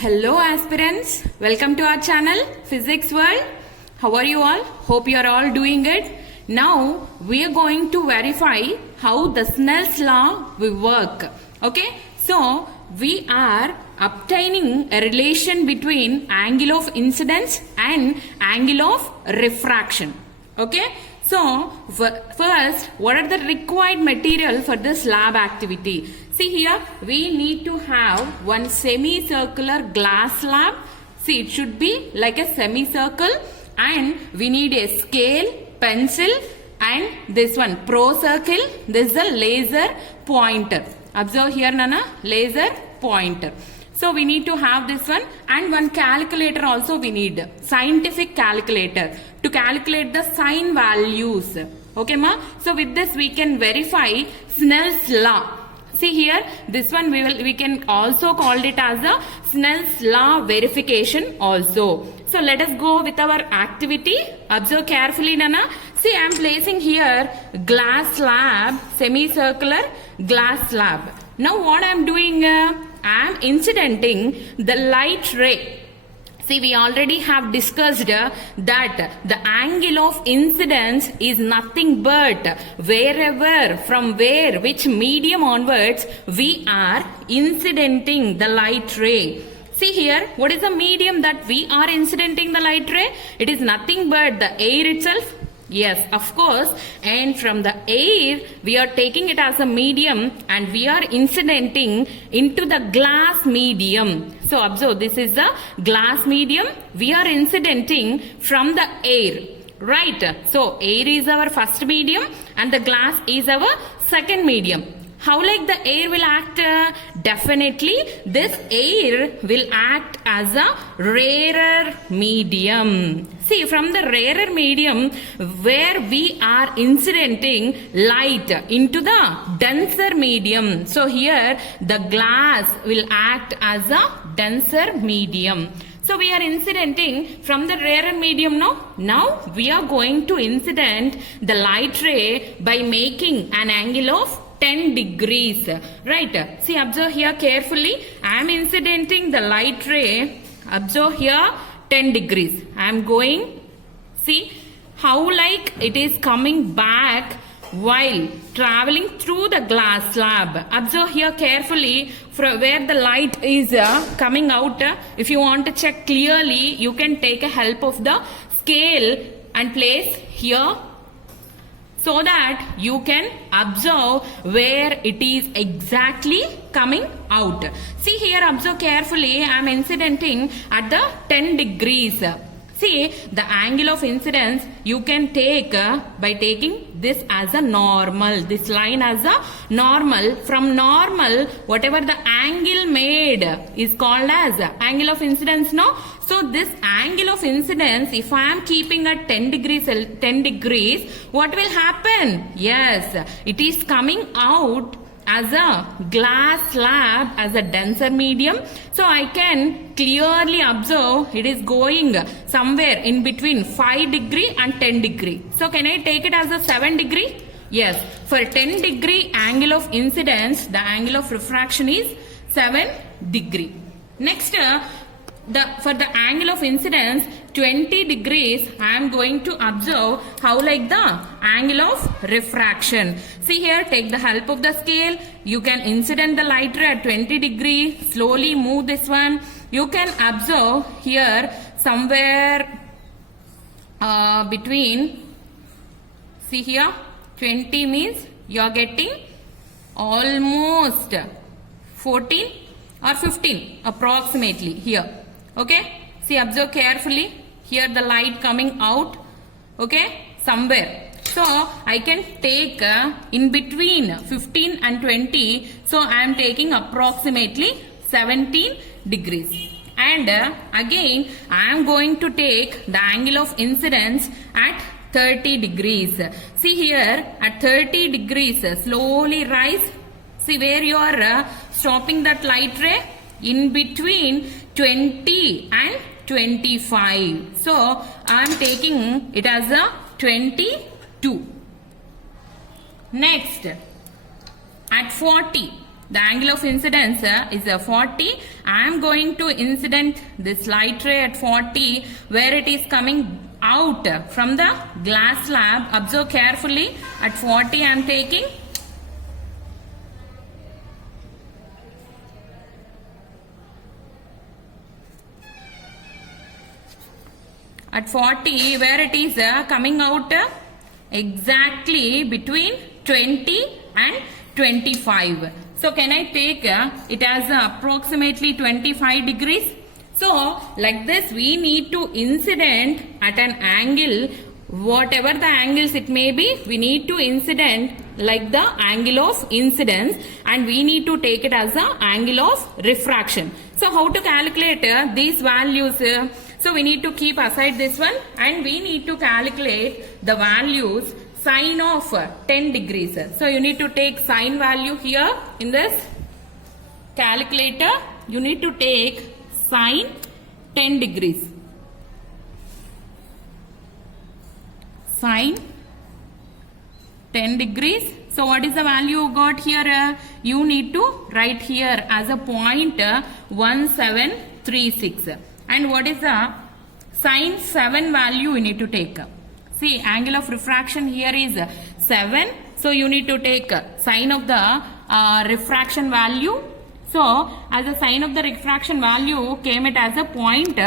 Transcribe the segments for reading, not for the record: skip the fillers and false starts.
Hello aspirants, welcome to our channel Physics World. How are you all? Hope you are all doing it. Now we are going to verify how the Snell's law will work. Okay, so we are obtaining a relation between angle of incidence and angle of refraction. Okay, so first, what are the required material for this lab activity? See here, we need to have one semicircular glass slab. See, it should be like a semicircle, and we need a scale, pencil, and this one pro circle. This is a laser pointer. Observe here, Nana, laser pointer. So we need to have this one, and one calculator also we need, scientific calculator to calculate the sign values. Okay ma? So with this we can verify Snell's law. See here, this one we can also call it as a Snell's law verification also. So let us go with our activity. Observe carefully, Nana. See, I am placing here glass slab, semicircular glass slab. Now what I am doing? I am incidenting the light ray. See, we already have discussed that the angle of incidence is nothing but wherever, from where, which medium onwards we are incidenting the light ray. See here, what is the medium that we are incidenting the light ray? It is nothing but the air itself. Yes, of course, and from the air we are taking it as a medium and we are incidenting into the glass medium. So observe, this is the glass medium. We are incidenting from the air, right? So air is our first medium and the glass is our second medium. How like the air will act? Definitely this air will act as a rarer medium. See, from the rarer medium where we are incidenting light into the denser medium. So here the glass will act as a denser medium. So we are incidenting from the rarer medium now. Now we are going to incident the light ray by making an angle of 10 degrees, right? See, observe here carefully. I am incidenting the light ray. Observe here 10 degrees. I am going. See how like it is coming back while traveling through the glass slab. Observe here carefully from where the light is coming out. If you want to check clearly, you can take a help of the scale and place here, so that you can observe where it is exactly coming out. See here, observe carefully. I am incidenting at the 10 degrees. See, the angle of incidence you can take by taking this as a normal, this line as a normal. From normal, whatever the angle made is called as angle of incidence, no? So this angle of incidence, if I am keeping at 10 degrees, what will happen? Yes, it is coming out as a glass slab, as a denser medium. So I can clearly observe it is going somewhere in between 5 degree and 10 degree. So can I take it as a 7 degree? Yes, for 10 degree angle of incidence, the angle of refraction is 7 degree. Next, for the angle of incidence 20 degrees, I am going to observe how like the angle of refraction. See here, take the help of the scale. You can incident the light ray at 20 degrees. Slowly move this one. You can observe here somewhere between, see here, 20 means you are getting almost 14 or 15 approximately here. Okay, see, observe carefully. Here the light coming out, okay, somewhere. So I can take in between 15 and 20. So I am taking approximately 17 degrees. And again I am going to take the angle of incidence at 30 degrees. See here at 30 degrees, slowly rise. See where you are stopping that light ray? In between 20 and 25. So I am taking it as a 22. Next, at 40. the angle of incidence is 40. I am going to incident this light ray at 40 where it is coming out from the glass slab. Observe carefully. At 40 I am taking. At 40 where it is coming out exactly between 20 and 25. So can I take it as approximately 25 degrees? So like this we need to incident at an angle, whatever the angles it may be, we need to incident like the angle of incidence, and we need to take it as the angle of refraction. So how to calculate these values? So we need to keep aside this one and we need to calculate the values sine of 10 degrees. So you need to take sine value here in this calculator. You need to take sine 10 degrees. Sine 10 degrees. So what is the value you got here? You need to write here as a point 1736. And what is the sine 7 value you need to take? See, angle of refraction here is 7. So you need to take sine of the refraction value. So as a sine of the refraction value came it as a point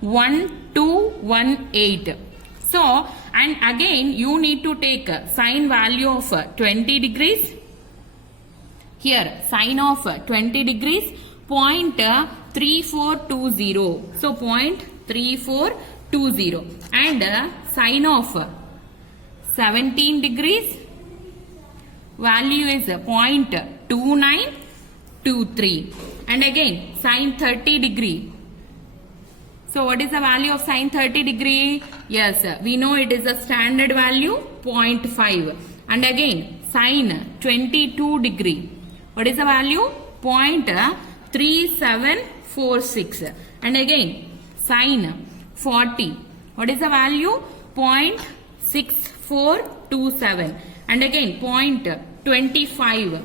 1218. So and again you need to take sine value of 20 degrees. Here sine of 20 degrees, point 3420. So point 3420 and sine of 17 degrees value is 0.2923, and again sine 30 degree. So what is the value of sine 30 degree? Yes, we know it is a standard value 0.5, and again sine 22 degree. What is the value? 0.3746, and again sine 40. What is the value? 0.6427, and again 0.25.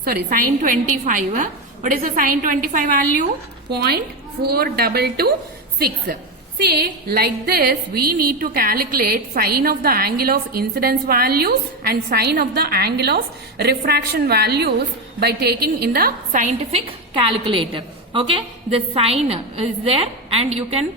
Sorry, sine 25. What is the sine 25 value? 0.4226. See, like this we need to calculate sine of the angle of incidence values and sine of the angle of refraction values by taking in the scientific calculator. Okay, the sine is there and you can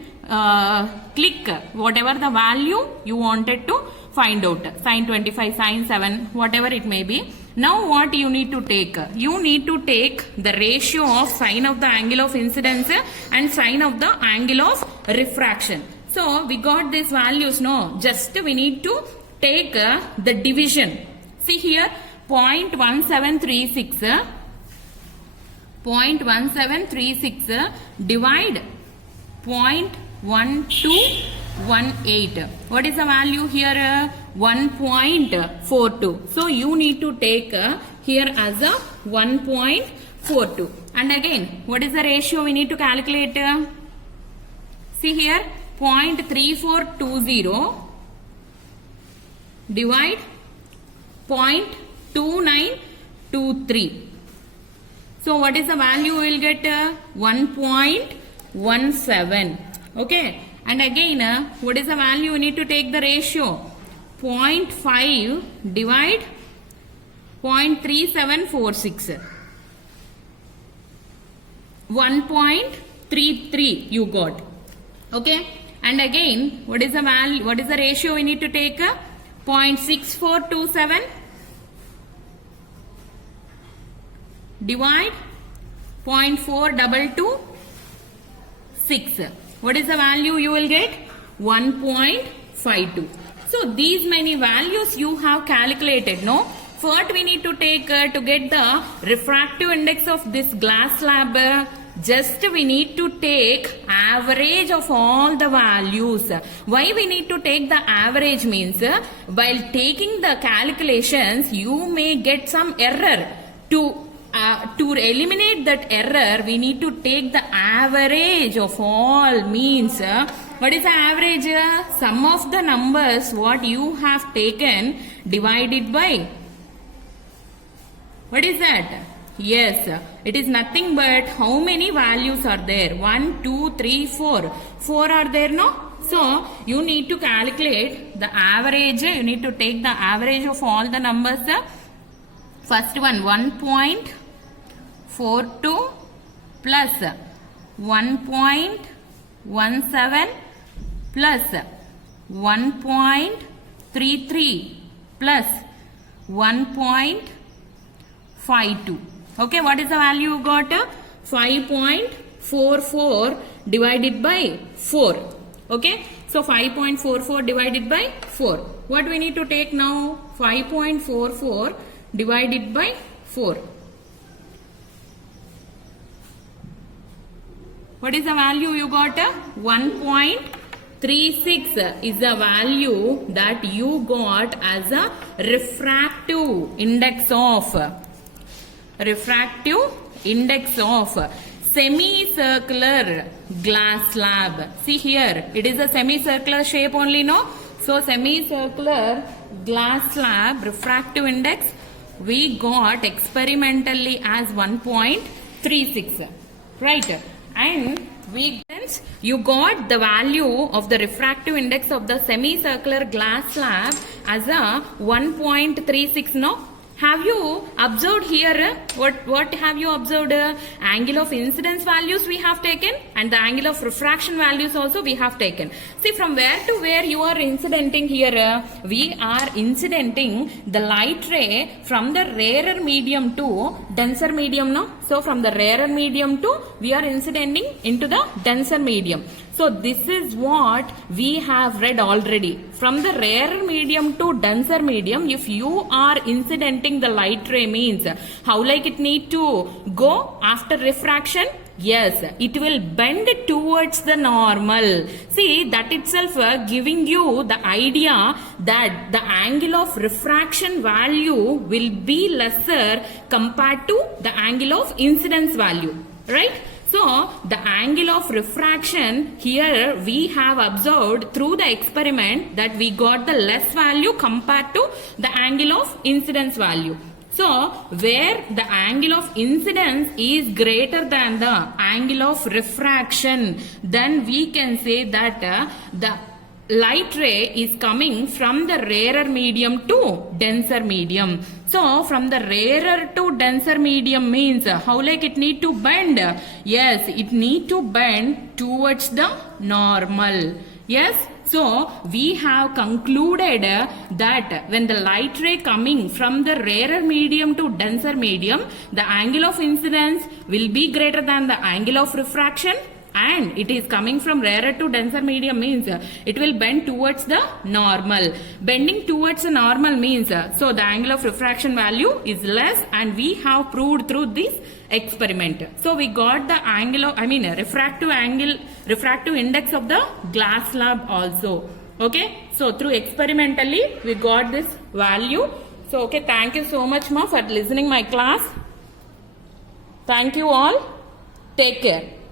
click whatever the value you wanted to find out. Sine 25, sine 7, whatever it may be. Now what you need to take? You need to take the ratio of sine of the angle of incidence and sine of the angle of refraction. So we got these values, no? Just we need to take the division. See here 0.1736 divide 0.1218. What is the value here? 1.42. So you need to take here as a 1.42. And again, what is the ratio we need to calculate? See here 0.3420 divide 0.2923. So what is the value we will get? 1.17. Okay. And again, what is the value we need to take the ratio? 0.5 divide 0.3746. 1.33 you got. Okay. And again, what is the value? What is the ratio we need to take? 0.6427 divide 0.4226. What is the value you will get? 1.52. So these many values you have calculated, no? First we need to take to get the refractive index of this glass slab. Just we need to take average of all the values. Why we need to take the average means while taking the calculations you may get some error. To eliminate that error we need to take the average of all means. What is the average? Sum of the numbers what you have taken divided by. What is that? Yes, it is nothing but how many values are there? 1, 2, 3, 4. 4 are there, no? So, you need to calculate the average. You need to take the average of all the numbers. First one, 1.42 plus 1.17 plus 1.33 plus 1.52. Okay, what is the value you got? 5.44 divided by 4. Okay, so 5.44 divided by 4. What we need to take now? 5.44 divided by 4. What is the value you got? 1.36 is the value that you got as a refractive index of semicircular glass slab. See here, it is a semicircular shape only, no? So semicircular glass slab refractive index we got experimentally as 1.36, right? And you got the value of the refractive index of the semicircular glass slab as a 1.36, no? Have you observed here? What have you observed? Angle of incidence values we have taken, and the angle of refraction values also we have taken. See, from where to where you are incidenting here? We are incidenting the light ray from the rarer medium to denser medium, no? So from the rarer medium to we are incidenting into the denser medium. So this is what we have read already. From the rarer medium to denser medium, if you are incidenting the light ray means how like it need to go after refraction? Yes, it will bend towards the normal. See, that itself giving you the idea that the angle of refraction value will be lesser compared to the angle of incidence value, right? So, the angle of refraction here we have observed through the experiment that we got the less value compared to the angle of incidence value. So, where the angle of incidence is greater than the angle of refraction, then we can say that the light ray is coming from the rarer medium to denser medium. So, from the rarer to denser medium means how like it need to bend? Yes, it need to bend towards the normal. Yes. So, we have concluded that when the light ray coming from the rarer medium to denser medium, the angle of incidence will be greater than the angle of refraction, and it is coming from rarer to denser medium means it will bend towards the normal. Bending towards the normal means so the angle of refraction value is less, and we have proved through this experiment. So we got the angle of refractive index of the glass slab also. Okay, so through experimentally we got this value. So okay, thank you so much ma for listening my class. Thank you all. Take care.